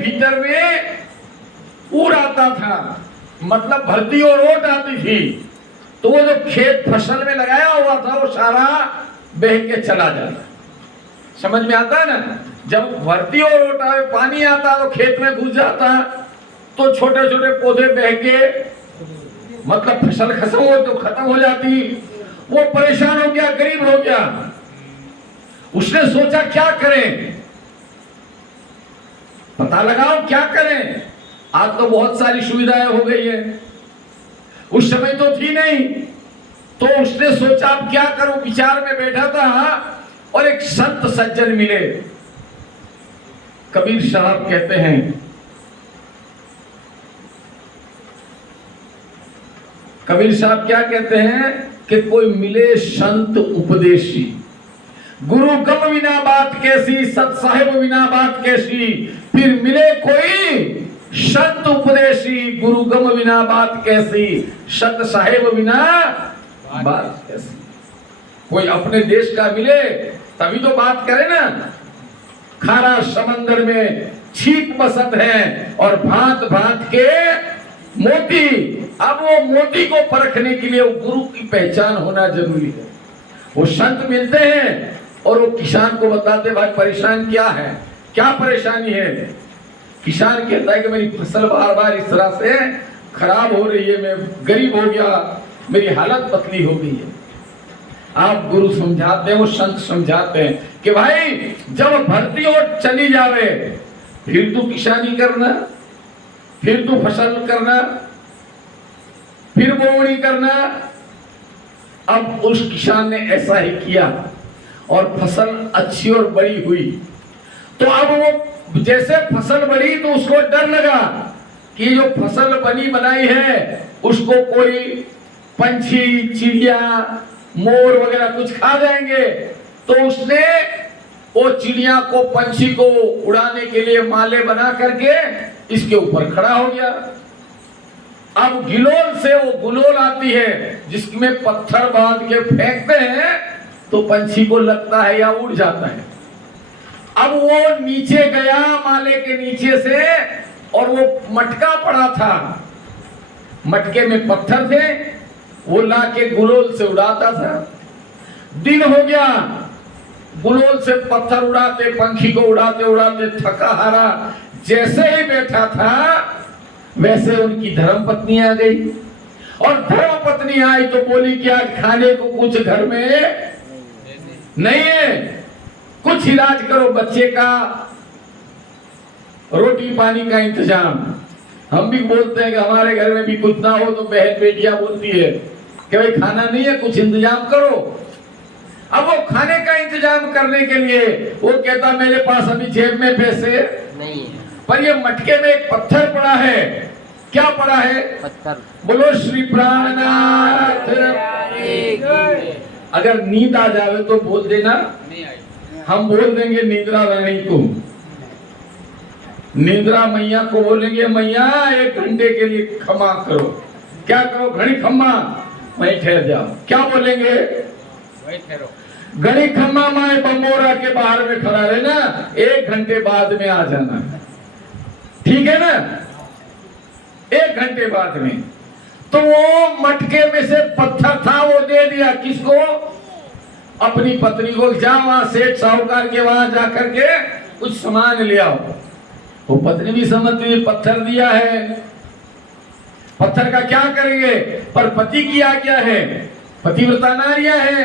भीतर में ऊर आता था, मतलब भरती और ओट आती थी, तो वो जो खेत फसल में लगाया हुआ था वो सारा बह के चला जाता। समझ में आता है ना? जब भरती और ओट आवे, पानी आता तो खेत में घुस जाता, तो छोटे छोटे पौधे बह के मतलब फसल खत्म हो जाती। वो परेशान हो गया, गरीब हो गया। उसने सोचा क्या करें, पता लगाओ क्या करें। आज तो बहुत सारी सुविधाएं हो गई है, उस समय तो थी नहीं। तो उसने सोचा अब क्या करूं, विचार में बैठा था और एक संत सज्जन मिले। कबीर साहब कहते हैं, कबीर साहब क्या कहते हैं कि कोई मिले संत उपदेशी, गुरु गम बिना बात कैसी, सत साहिब बिना बात कैसी। फिर मिले कोई संत उपदेशी, गुरु गम बिना बात कैसी, सत साहिब बिना बात कैसी। कोई अपने देश का मिले तभी तो बात करे ना। खारा समंदर में छीप बसत है और भांत भांत के मोती। अब वो मोती को परखने के लिए वो गुरु की पहचान होना जरूरी है। वो संत मिलते हैं और वो किसान को बताते, भाई परेशान क्या है, क्या परेशानी है। किसान कहता है कि मेरी फसल बार बार इस तरह से खराब हो रही है, मैं गरीब हो गया, मेरी हालत पतली हो गई है। आप गुरु समझाते हैं, वो संत समझाते हैं कि भाई जब भरती और चली जावे फिर तू किसानी करना, फिर तू फसल करना, फिर बोवनी करना। अब उस किसान ने ऐसा ही किया और फसल अच्छी और बड़ी हुई। तो अब वो जैसे फसल बढ़ी तो उसको डर लगा कि जो फसल बनी बनाई है उसको कोई पंछी, चिड़िया, मोर वगैरह कुछ खा जाएंगे। तो उसने वो चिड़िया को, पंछी को उड़ाने के लिए माले बना करके इसके ऊपर खड़ा हो गया। अब गिलोल से वो गुलोल आती है जिसमें पत्थर बांध के फेंकते हैं तो पंछी को लगता है या उड़ जाता है। अब वो नीचे गया माले के नीचे से और वो मटका पड़ा था, मटके में पत्थर थे, वो लाके गुलोल से उड़ाता था। दिन हो गया, गुलोल से पत्थर उड़ाते, पंखी को उड़ाते उड़ाते थका हारा जैसे ही बैठा था वैसे उनकी धर्म पत्नी आ गई। और धर्म पत्नी आई तो बोली कि आज खाने को कुछ घर में नहीं है, कुछ इलाज करो बच्चे का, रोटी पानी का इंतजाम। हम भी बोलते हैं कि हमारे घर में भी कुछ ना हो तो बहन बेटियां बोलती है कि भाई खाना नहीं है, कुछ इंतजाम करो। अब वो खाने का इंतजाम करने के लिए वो कहता मेरे पास अभी जेब में पैसे नहीं है, पर ये मटके में एक पत्थर पड़ा है। क्या पड़ा है? पत्थर। बोलो श्री प्राणनाथ। अगर नींद आ जावे तो बोल देना, हम बोल देंगे निद्रा रानी को, निद्रा मैया को बोलेंगे मैया 1 घंटे के लिए क्षमा करो। क्या करो? घड़ी खम्मा, वहीं ठहर जाओ। क्या बोलेंगे? वहीं ठहरो। घड़ी खम्मा माए बंगोरा के बाहर में खड़ा रहना, 1 घंटे बाद में आ जाना, ठीक है ना? 1 घंटे बाद में। तो वो मटके में से पत्थर था वो दे दिया किसको? अपनी पत्नी को। जा वहां सेठ साहूकार के वहां जाकर के कुछ सामान ले आओ। वो पत्नी भी समझती है पत्थर दिया है, पत्थर का क्या करेंगे, पर पति की आज्ञा है, पतिव्रता नारियां है,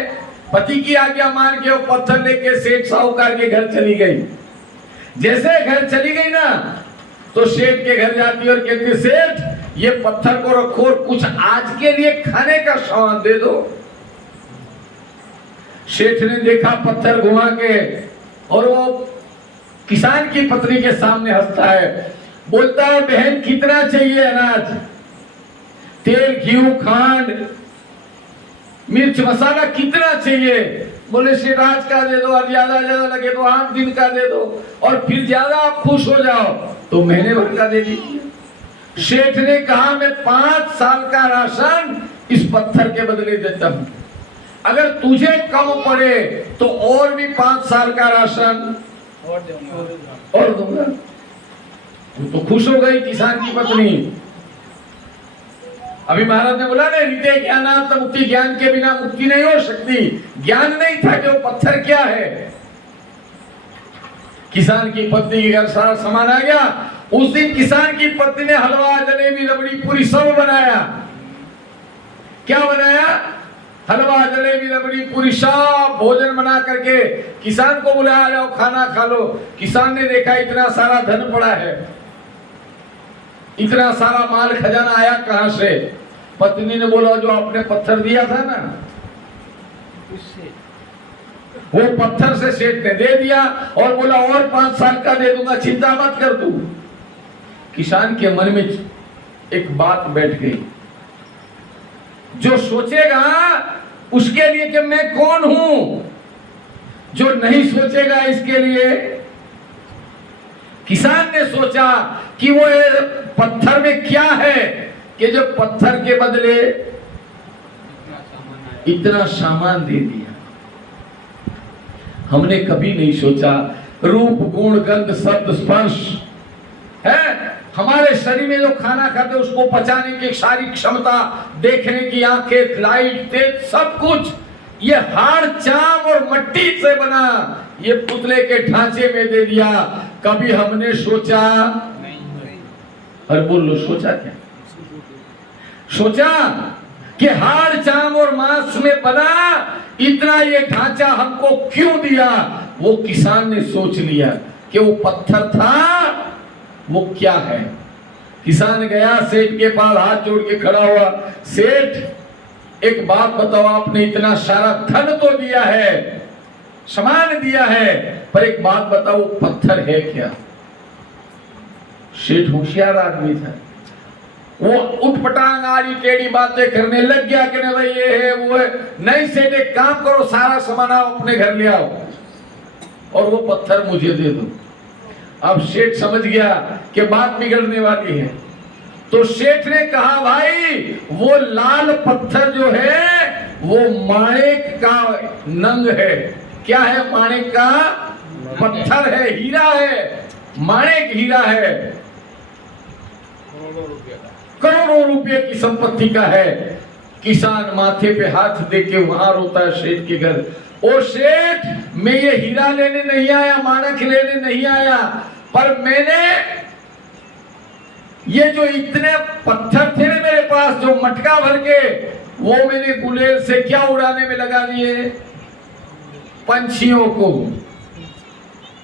पति की आज्ञा मान के वो पत्थर लेके सेठ साहूकार के घर चली गई। जैसे घर चली गई ना तो सेठ के घर जाती और कहती सेठ ये पत्थर को रखो और कुछ आज के लिए खाने का सामान दे दो। सेठ ने देखा पत्थर घुमा के और वो किसान की पत्नी के सामने हंसता है, बोलता है बहन कितना चाहिए अनाज, तेल, घी, खांड, मिर्च, मसाला कितना चाहिए? बोले सेठ आज का दे दो, और ज्यादा लगे तो 8 दिन का दे दो, और फिर ज्यादा आप खुश हो जाओ तो महीने भर का दे दीजिए। सेठ ने कहा मैं 5 साल का राशन इस पत्थर के बदले देता हूं, अगर तुझे कम पड़े तो और भी 5 साल का राशन और दूंगा। तो खुश हो गई किसान की पत्नी। अभी महाराज ने बोला ना, हृदय ज्ञानात् मुक्ति, ज्ञान के बिना मुक्ति नहीं हो सकती। ज्ञान नहीं था कि वो पत्थर क्या है। किसान की पत्नी के घर सारा सामान आ गया। उस दिन किसान की पत्नी ने हलवा, जलेबी, रबड़ी, पूरी सब बनाया। क्या बनाया? हलवा, जलेबी, रबड़ी, पूरी सब भोजन बना करके किसान को बुलाया, जाओ खाना खा लो। किसान ने देखा इतना सारा धन पड़ा है, इतना सारा माल खजाना आया कहां से? पत्नी ने बोला, जो आपने पत्थर दिया था ना, वो पत्थर से सेठ ने दे दिया और बोला और 5 साल का दे दूंगा, चिंता मत कर तू। किसान के मन में एक बात बैठ गई, जो सोचेगा उसके लिए कि मैं कौन हूं, जो नहीं सोचेगा इसके लिए। किसान ने सोचा कि वो पत्थर में क्या है कि जो पत्थर के बदले इतना सामान दे दिया। हमने कभी नहीं सोचा रूप, गुण, गंध, शब्द, स्पर्श है। हमारे शरीर में जो खाना खाते उसको पचाने की सारी क्षमता, देखने की आंखें, लाइट, तेज, सब कुछ ये हाड़, चाम और मट्टी से बना ये पुतले के ढांचे में दे दिया। कभी हमने सोचा? अरे बोल लो, सोचा क्या? सोचा कि हाड़, चाम और मांस में बना इतना ये ढांचा हमको क्यों दिया? वो किसान ने सोच लिया कि वो पत्थर था, वो क्या है। किसान गया सेठ के पास, हाथ जोड़ के खड़ा हुआ, सेठ एक बात बताओ, आपने इतना सारा धन तो दिया है, सामान दिया है, पर एक बात बताओ, पत्थर है क्या? सेठ होशियार आदमी था, वो उठपटांग आड़ी टेढ़ी बातें करने लग गया कि नहीं भाई ये है वो है। नहीं सेठ, एक काम करो, सारा सामान आप अपने घर ले आओ और वो पत्थर मुझे दे दो। अब सेठ समझ गया कि बात बिगड़ने वाली है, तो सेठ ने कहा भाई वो लाल पत्थर जो है वो माणिक का नंग है। क्या है? माणिक का पत्थर है, हीरा है, माणिक हीरा है, करोड़ों रुपए की संपत्ति का है। किसान माथे पे हाथ दे के वहां रोता है सेठ के घर, ओ सेठ, मैं ये हीरा लेने नहीं आया, माणिक लेने नहीं आया, पर मैंने ये जो इतने पत्थर थे मेरे पास, जो मटका भर के, वो मैंने गुलेल से क्या उड़ाने में लगा दिए? पंछियों को।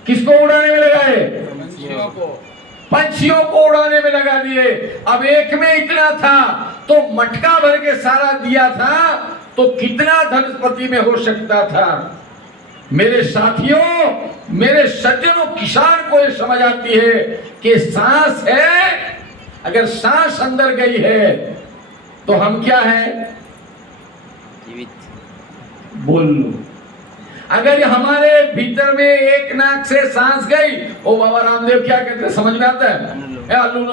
किसको उड़ाने में लगाए? पंछियों को। पंछियों को उड़ाने में लगा दिए। अब एक में इतना था तो मटका भर के सारा दिया था, तो कितना धनपति में हो सकता था। मेरे साथियों, मेरे सज्जनों, किसान को ये समझ आती है कि सांस है, अगर सांस अंदर गई है तो हम क्या है? जीवित। बोल लो। अगर हमारे भीतर में एक नाक से सांस गई, ओ बाबा रामदेव क्या कहते हैं, समझ में आता है?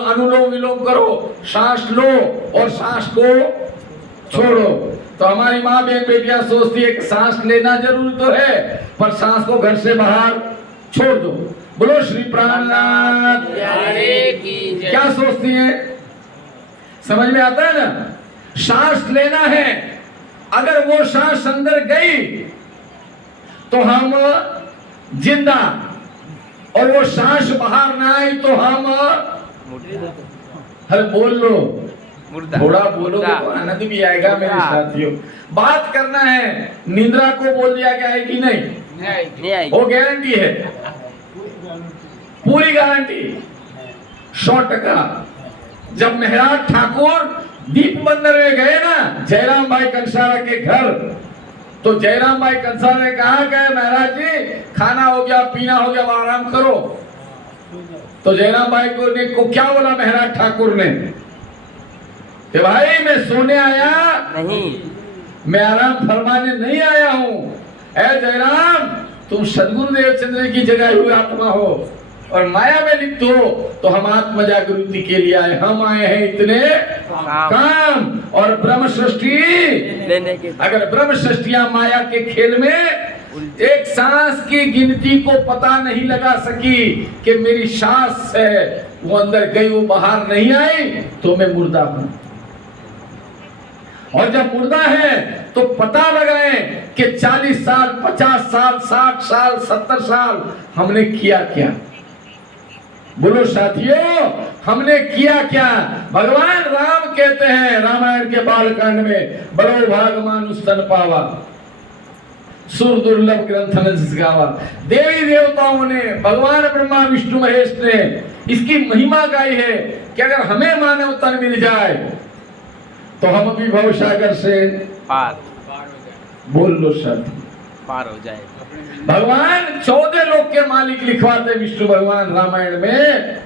अनुलोम विलोम करो, सांस लो और सांस को छोड़ो। तो हमारी माँ बहन बेटियां सोचती है कि सांस लेना जरूरी तो है, पर सांस को घर से बाहर छोड़ दो। बोलो श्री प्राणनाथ की। क्या सोचती है? समझ में आता है ना? सांस लेना है, अगर वो सांस अंदर गई तो हम जिंदा, और वो सांस बाहर ना आई तो हम, अरे बोल लो, थोड़ा बोलो तो आनंद भी आएगा मेरे साथियों। बात करना है, निद्रा को बोल दिया गया है कि नहीं? वो गारंटी है, पूरी गारंटी, 100%। जब मेहराज ठाकुर दीप बंदर में गए ना जयराम भाई कंसारा के घर, तो जयराम भाई कंसारा ने कहा कि महाराज जी खाना हो गया, पीना हो गया, आराम करो। तो जयराम भाई को क्या बोला मेहराज ठाकुर ने कि भाई मैं सोने आया नहीं, मैं आराम फरमाने नहीं आया हूं। ऐ जयराम, तुम सदगुरुदेव चंद्र की जगह हुए आत्मा हो और माया में लिप्त हो, तो हम आत्म जागृति के लिए आए। हम आए हैं इतने काम और ब्रह्म सृष्टि लेने के। अगर ब्रह्म सृष्टियां माया के खेल में एक सांस की गिनती को पता नहीं लगा सकी कि मेरी सांस है वो अंदर गई, वो बाहर नहीं आई, तो मैं मुर्दा हूं। और जब मुर्दा है तो पता लगाए कि 40 साल, 50 साल, 60 साल, 70 साल हमने किया क्या। बोलो साथियों, हमने किया क्या। भगवान राम कहते हैं रामायण के बालकांड में, बड़ो भाग मानुष तन पावा, सुर दुर्लभ ग्रंथ न जिस गावा। देवी देवताओं ने, भगवान ब्रह्मा विष्णु महेश ने इसकी महिमा गाई है कि अगर हमें मानव तन मिल जाए तो हम भी भवसागर से पार बोल लो सर पार हो जाए। भगवान 14 लोक के मालिक लिखवाते विष्णु भगवान रामायण में।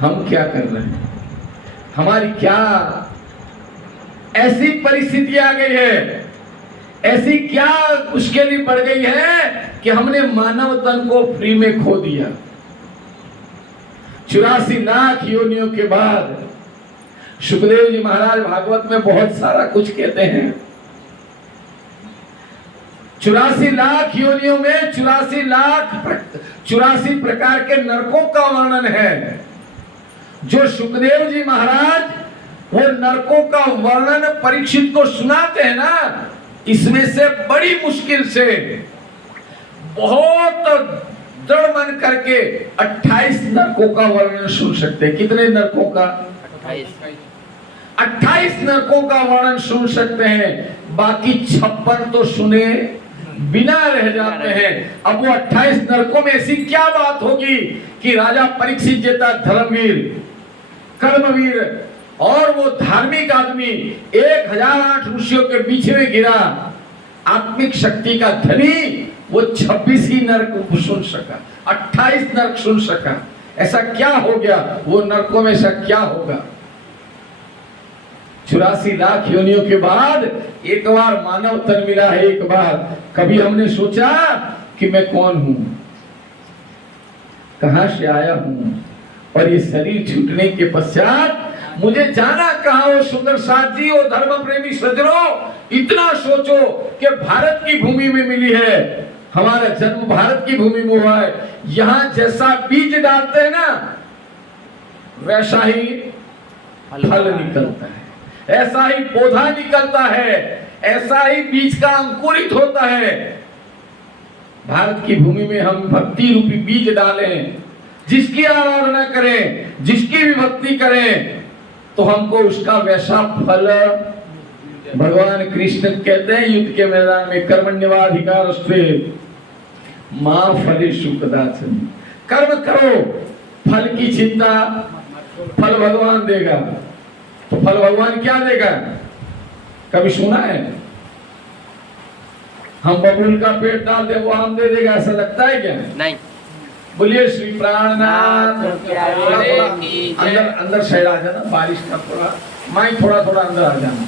हम क्या कर रहे हैं, हमारी क्या ऐसी परिस्थिति आ गई है, ऐसी क्या मुश्किलें बढ़ गई है कि हमने मानव तन को फ्री में खो दिया। 84 लाख योनियों के बाद सुखदेव जी महाराज भागवत में बहुत सारा कुछ कहते हैं। 84 लाख योनियों में 84 प्रकार के नरकों का वर्णन है। जो सुखदेव जी महाराज वो नरकों का वर्णन परीक्षित को सुनाते हैं ना, इसमें से बड़ी मुश्किल से बहुत दृढ़ मन करके 28 नरकों का वर्णन सुन सकते हैं। कितने नरकों का? 28 नरकों का वर्णन सुन सकते हैं। बाकी 56 तो सुने बिना रह जाते हैं। अब वो 28 नरकों में ऐसी क्या बात होगी कि राजा परीक्षित जैसा धर्मवीर, कर्मवीर और वो धार्मिक आदमी 1008 ऋषियों के बीच में गिरा, आत्मिक शक्ति का धनी, वो 26 ही नरक सुन सका, 28 नरक सुन सका। ऐसा क्या हो गया? वो नरकों में ऐसा क्या होगा? 84 लाख योनियों के बाद एक बार मानव तन मिला है। एक बार कभी हमने सोचा कि मैं कौन हूं, कहां से आया हूं, और ये शरीर छूटने के पश्चात मुझे जाना कहां? हो सुंदर साथ जी, हो धर्म प्रेमी सज्जनों, इतना सोचो कि भारत की भूमि में मिली है। हमारा जन्म भारत की भूमि में हुआ है। यहां जैसा बीज डालते हैं ना, वैसा ही फल निकलता है, ऐसा ही पौधा निकलता है, ऐसा ही बीज का अंकुरित होता है। भारत की भूमि में हम भक्ति रूपी बीज डालें, जिसकी आराधना करें, जिसकी भी भक्ति करें, तो हमको उसका वैसा फल। भगवान कृष्ण कहते हैं युद्ध के मैदान में, कर्मण्यवाधिकारस्ते मा फलेषु कदाचन। कर्म करो, फल की चिंता, फल भगवान देगा। तो फल भगवान क्या देगा? कभी सुना है? हम बबूल का पेड़ डाल दे वो आम दे देगा, ऐसा लगता है क्या? नहीं। बोलिए श्री प्राणनाथ। अंदर अंदर साइड आ जाना, बारिश का थोड़ा माई थोड़ा थोड़ा अंदर आ जाना।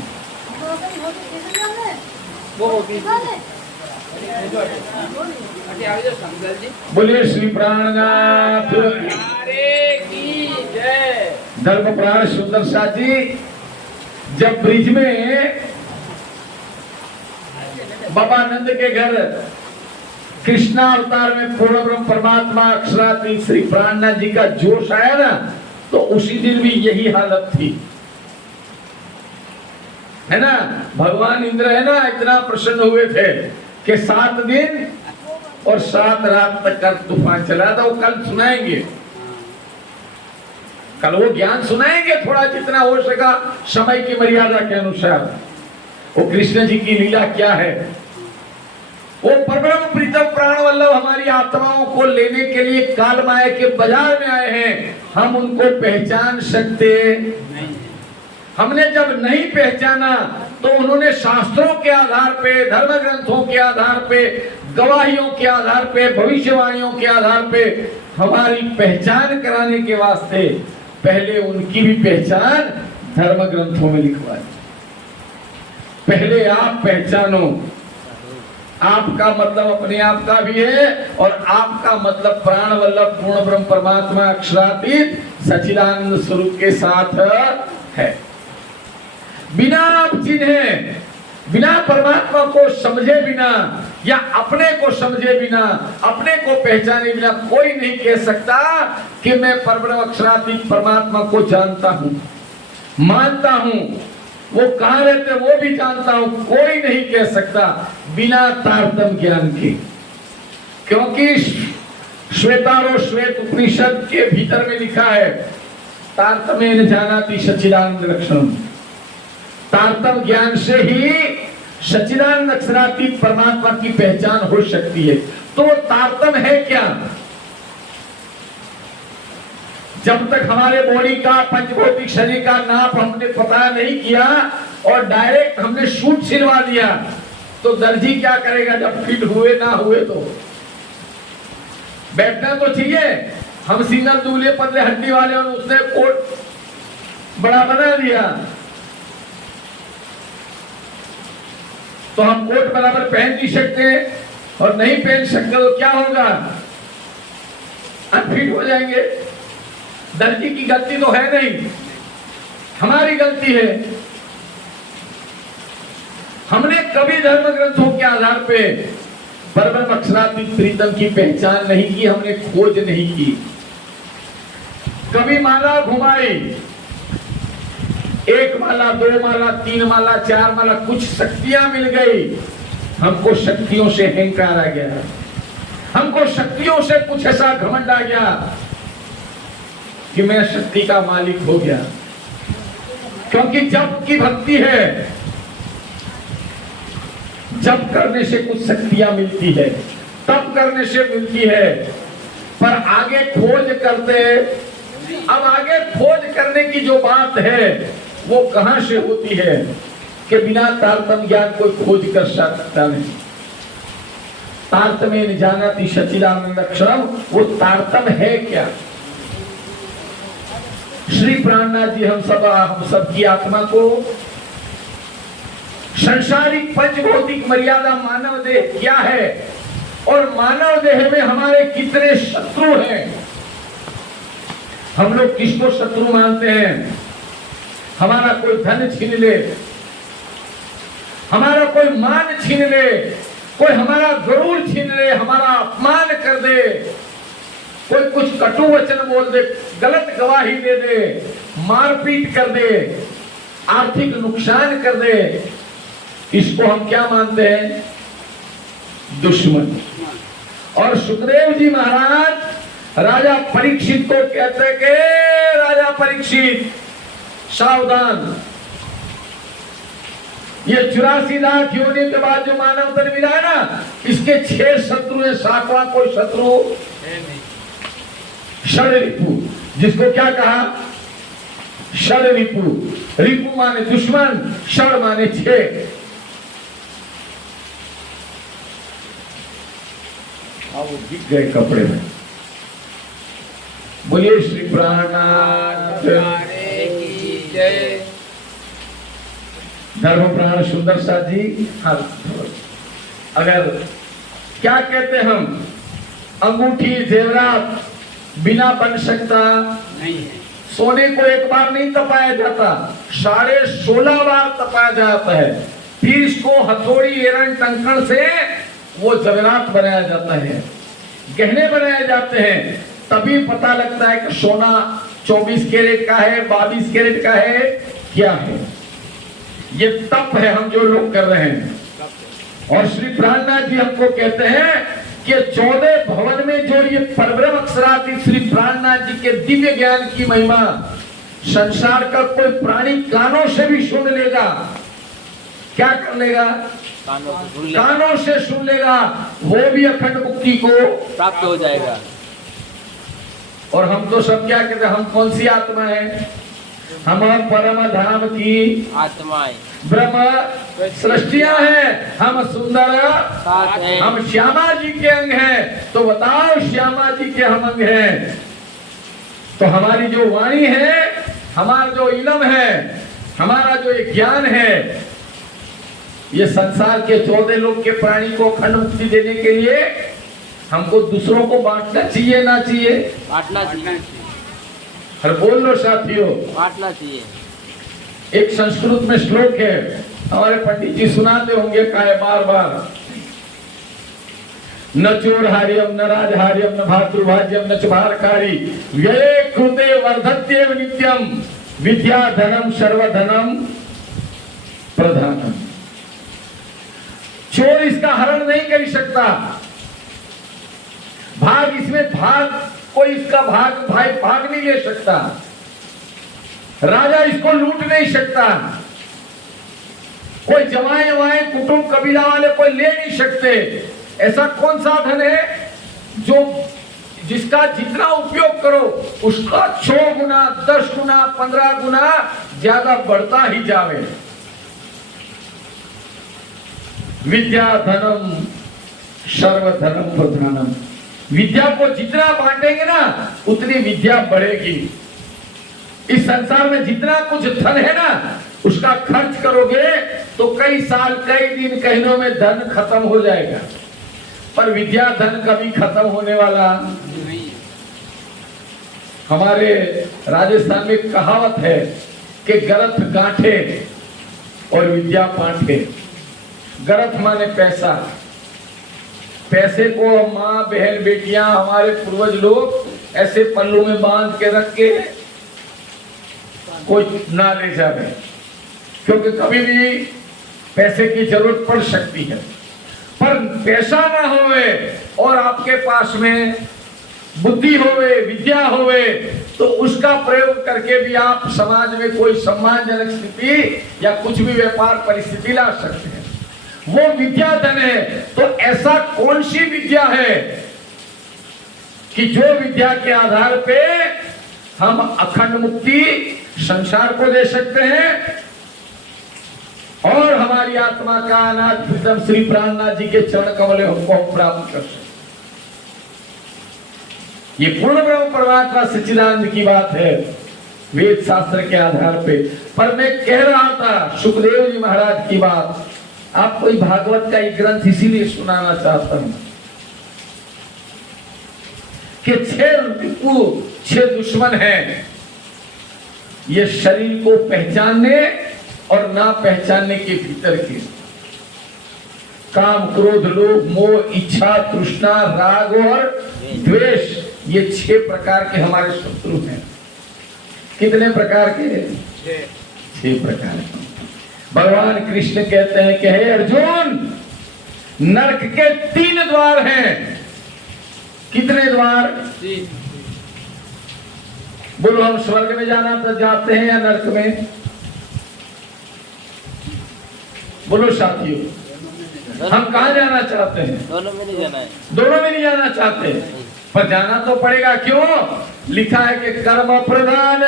बोलिए श्री प्राणनाथ। धर्म प्राण सुंदर साथी, जब ब्रिज में बाबा नंद के घर कृष्णा अवतार में पूर्ण ब्रह्म परमात्मा अक्षरातीत श्री प्राणनाथ जी का जोश आया ना, तो उसी दिन भी यही हालत थी, है ना। भगवान इंद्र है ना, इतना प्रसन्न हुए थे कि 7 दिन और 7 रात तक का तूफान चला था। वो कल सुनाएंगे, कल वो ज्ञान सुनाएंगे थोड़ा जितना हो सका समय की मर्यादा के अनुसार। वो कृष्ण जी की लीला क्या है। वो परम प्रीतम प्राण वल्लभ हमारी आत्माओं को लेने के लिए काल माया के बाजार में आए हैं। हम उनको पहचान सकते नहीं। हमने जब नहीं पहचाना तो उन्होंने शास्त्रों के आधार पे, धर्म ग्रंथों के आधार पे, गवाहियों के आधार पे, भविष्यवाणियों के आधार पे हमारी पहचान कराने के वास्ते पहले उनकी भी पहचान धर्म ग्रंथों में लिखवाई। पहले आप पहचानो। आपका मतलब अपने आप का भी है और आपका मतलब प्राण वल्लभ पूर्ण ब्रह्म परमात्मा अक्षरातीत सच्चिदानंद स्वरूप के साथ है। बिना आप चिन्हे बिना परमात्मा को समझे बिना या अपने को समझे बिना, अपने को पहचाने बिना कोई नहीं कह सकता कि मैं परब्रह्म अक्षरातीत परमात्मा को जानता हूं, मानता हूं। वो कहां रहते वो भी जानता हूं, कोई नहीं कह सकता बिना तारतम्य ज्ञान के। क्योंकि श्वेतारो श्वेत उपनिषद के भीतर में लिखा है तारतम्येन जानाति सच्चिदानंद लक्षणम। तारतम्य ज्ञान से ही सच्चिदानंद अक्षरातीत परमात्मा की पहचान हो सकती है। तो वो तारतम्य है क्या? जब तक हमारे बॉडी का पंचभौतिक शरीर का नाप हमने पता नहीं किया और डायरेक्ट हमने शूट सिलवा दिया, तो दर्जी क्या करेगा जब फिट हुए ना हुए? तो बैठना तो चाहिए। हम सिंगल दूल्हे पतले हड्डी वाले और उसने कोट बड़ा बना दिया, तो हम कोट बराबर पहन नहीं सकते और नहीं पहन सकते तो क्या होगा? अनफिट हो जाएंगे। दर्जी की गलती तो है नहीं, हमारी गलती है। हमने कभी धर्म ग्रंथों के आधार पे परब्रह्म अक्षरातीत प्रीतम की पहचान नहीं की, हमने खोज नहीं की। कभी माला घुमाई, एक माला, दो माला, तीन माला, चार माला, कुछ शक्तियां मिल गई, हमको शक्तियों से अहंकार आ गया, हमको शक्तियों से कुछ ऐसा घमंड आ गया कि मैं शक्ति का मालिक हो गया। क्योंकि जप की भक्ति है, जप करने से कुछ शक्तियां मिलती है, तप करने से मिलती है, पर आगे खोज करते। अब आगे खोज करने की जो बात है वो कहां से होती है कि बिना तारतम्य ज्ञान कोई खोज कर सकता नहीं। तारतम्येन जानाति सच्चिदानंद अक्षरम, वो तारतम्य है क्या? श्री प्राणनाथ जी हम सब की आत्मा को संसारिक पंचभौतिक मर्यादा मानव देह क्या है और मानव देह में हमारे कितने शत्रु हैं। हम लोग किसको शत्रु मानते हैं? हमारा कोई धन छीन ले, हमारा कोई मान छीन ले, कोई हमारा गरुड़ छीन ले, हमारा अपमान कर दे, कोई कुछ कटु वचन बोल दे, गलत गवाही दे दे, मारपीट कर दे, आर्थिक नुकसान कर दे, इसको हम क्या मानते हैं? दुश्मन। और सुखदेव जी महाराज राजा परीक्षित को कहते कि राजा परीक्षित सावधान, ये 84 लाख योनि के बाद जो मानव तन मिला है ना, इसके 6 शत्रु है, 7वां कोई शत्रु षड रिपु। जिसको क्या कहा? षड रिपु। रिपु माने दुश्मन, षड माने 6। वो दिख गए कपड़े में। बोलिए श्री प्राणनाथ की जय। धर्म प्राण सुंदर सा जी। हाँ, अगर क्या कहते हम, अंगूठी जेवरात बिना बन सकता नहीं है। सोने को एक बार नहीं तपाया जाता, 16.5 बार तपाया जाता है, फिर इसको हथौड़ी एरन टंकण से वो जवेरात बनाया जाता है, गहने बनाए जाते हैं, तभी पता लगता है कि सोना 24 कैरेट का है, 22 कैरेट का है, क्या है। ये तप है हम जो लोग कर रहे हैं। और श्री प्राणनाथ जी हमको कहते हैं कि 14 भवन में जो ये परब्रह्म अक्षरातीत श्री प्राणनाथ जी के दिव्य ज्ञान की महिमा संसार का कोई प्राणी कानों से भी सुन लेगा। क्या कर लेगा? कानों से सुन लेगा, वो भी अखंड मुक्ति को प्राप्त हो जाएगा। और हम तो सब क्या कहते हैं? हम कौन सी आत्मा है? हम परम धाम की आत्माएं, ब्रह्म सृष्टियां हैं। हम सुंदर हैं, हम श्यामा जी के अंग हैं। तो बताओ, श्यामा जी के हम अंग हैं, तो हमारी जो वाणी है, हमारा जो इलम है, हमारा जो ये ज्ञान है, ये संसार के 14 लोग के प्राणी को अखंड मुक्ति देने के लिए हमको दूसरों को बांटना चाहिए ना चाहिए? बांटना चाहिए। हर बोल लो साथियों, बांटना चाहिए। एक संस्कृत में श्लोक है, हमारे पंडित जी सुनाते होंगे काय बार बार, न चोरहार्यम न राजहार्यम न भातृभाज्यम न च भारकारी व्यये कृते वर्धत्येव नित्यम विद्या धनम सर्वधनम प्रधानम। चोर इसका हरण नहीं कर सकता, भाग इसमें कोई इसका भाग नहीं ले सकता, राजा इसको लूट नहीं सकता, कोई जमाए कुटुंब कबीला वाले कोई ले नहीं सकते। ऐसा कौन सा धन है जो जिसका जितना उपयोग करो उसका 6 गुना 10 गुना 15 गुना ज्यादा बढ़ता ही जावे। विद्या धनम सर्वधनम प्रधानम। विद्या को जितना बांटेंगे ना उतनी विद्या बढ़ेगी। इस संसार में जितना कुछ धन है ना उसका खर्च करोगे तो कई साल कई दिन कहीं में धन खत्म हो जाएगा, पर विद्या धन कभी खत्म होने वाला नहीं। हमारे राजस्थान में कहावत है कि गरथ गांठे और विद्या पांठे। गरथ माने पैसा, पैसे को माँ बहन बेटियां हमारे पूर्वज लोग ऐसे पल्लू में बांध के रख के कोई ना ले जाए, क्योंकि कभी भी पैसे की जरूरत पड़ सकती है। पर पैसा ना होवे और आपके पास में बुद्धि होवे विद्या होवे तो उसका प्रयोग करके भी आप समाज में कोई सम्मानजनक स्थिति या कुछ भी व्यापार परिस्थिति ला सकते हैं। वो विद्या धन है। तो ऐसा कौन सी विद्या है कि जो विद्या के आधार पे हम अखंड मुक्ति संसार को दे सकते हैं और हमारी आत्मा का अनाथ प्रीतम श्री प्राणनाथ जी के चरण कमल हमको प्राप्त कर सकते। ये पूर्ण ब्रह्म परमात्मा सच्चिदानंद की बात है वेद शास्त्र के आधार पे। पर मैं कह रहा था सुखदेव जी महाराज की बात, आपको भागवत का एक ग्रंथ इसीलिए सुनाना चाहता हूं कि 6 दुश्मन हैं ये शरीर को पहचानने और ना पहचानने के भीतर के। काम क्रोध लोभ मोह इच्छा तृष्णा राग और द्वेष, ये 6 प्रकार के हमारे शत्रु हैं। कितने प्रकार के? 6 प्रकार के। भगवान कृष्ण कहते हैं कि हे अर्जुन, नरक के 3 द्वार हैं। कितने द्वार? 3। बोलो, हम स्वर्ग में जाना तो जाते हैं या नरक में? बोलो साथियों, हम कहाँ जाना चाहते हैं? दोनों में नहीं जाना है। दोनों में नहीं जाना चाहते, पर जाना तो पड़ेगा। क्यों? लिखा है कि कर्म प्रधान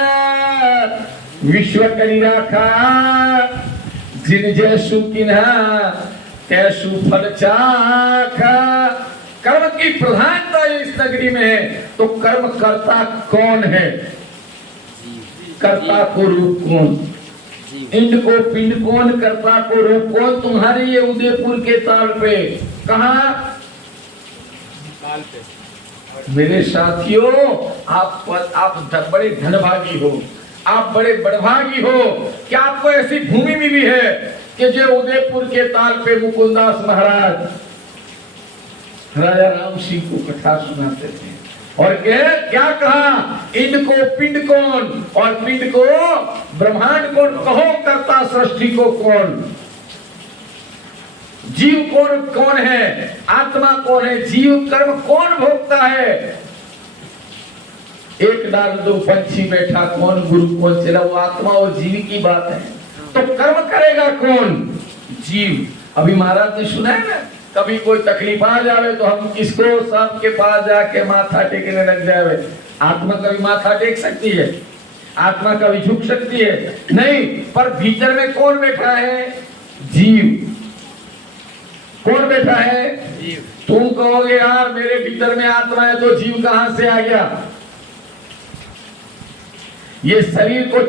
विश्व करी राखा, जिन जैसु किन्हा तैसु फल चाखा। कर्म की प्रधानता इस नगरी में है, तो कर्म करता कौन है? कर्ता को रूप कौन? इंड को पिंड कौन? कर्ता को रूप कौन? तुम्हारे ये उदयपुर के ताल पे कहा? ताल पे। मेरे साथियों, आप बड़े धनभागी हो, आप बड़े बड़भागी हो कि आपको ऐसी भूमि मिली है कि जो उदयपुर के ताल पे मुकुंदास महाराज राजा राम सिंह को कथा सुनाते थे और क्या कहा? इंड को पिंड कौन और पिंड को ब्रह्मांड कौन? कहो करता सृष्टि को कौन? जीव कौन है? आत्मा कौन है? जीव कर्म कौन भोगता है? एक डाल 2 पंछी बैठा कौन? गुरु कौन चला? वो आत्मा और जीव की बात है। तो कर्म करेगा कौन? जीव। अभी महाराज ने सुना है ना, कभी कोई तकलीफ आ जावे तो हम किसको? सबके पास जाके माथा टेकने लग जावे। आत्मा कभी माथा टेक सकती है? आत्मा कभी झुक सकती है? नहीं। पर भीतर में कौन बैठा है? जीव। कौन बैठा है? जीव। तुम कहोगे यार मेरे भीतर में आत्मा है तो जीव कहां से आ गया? ये शरीर को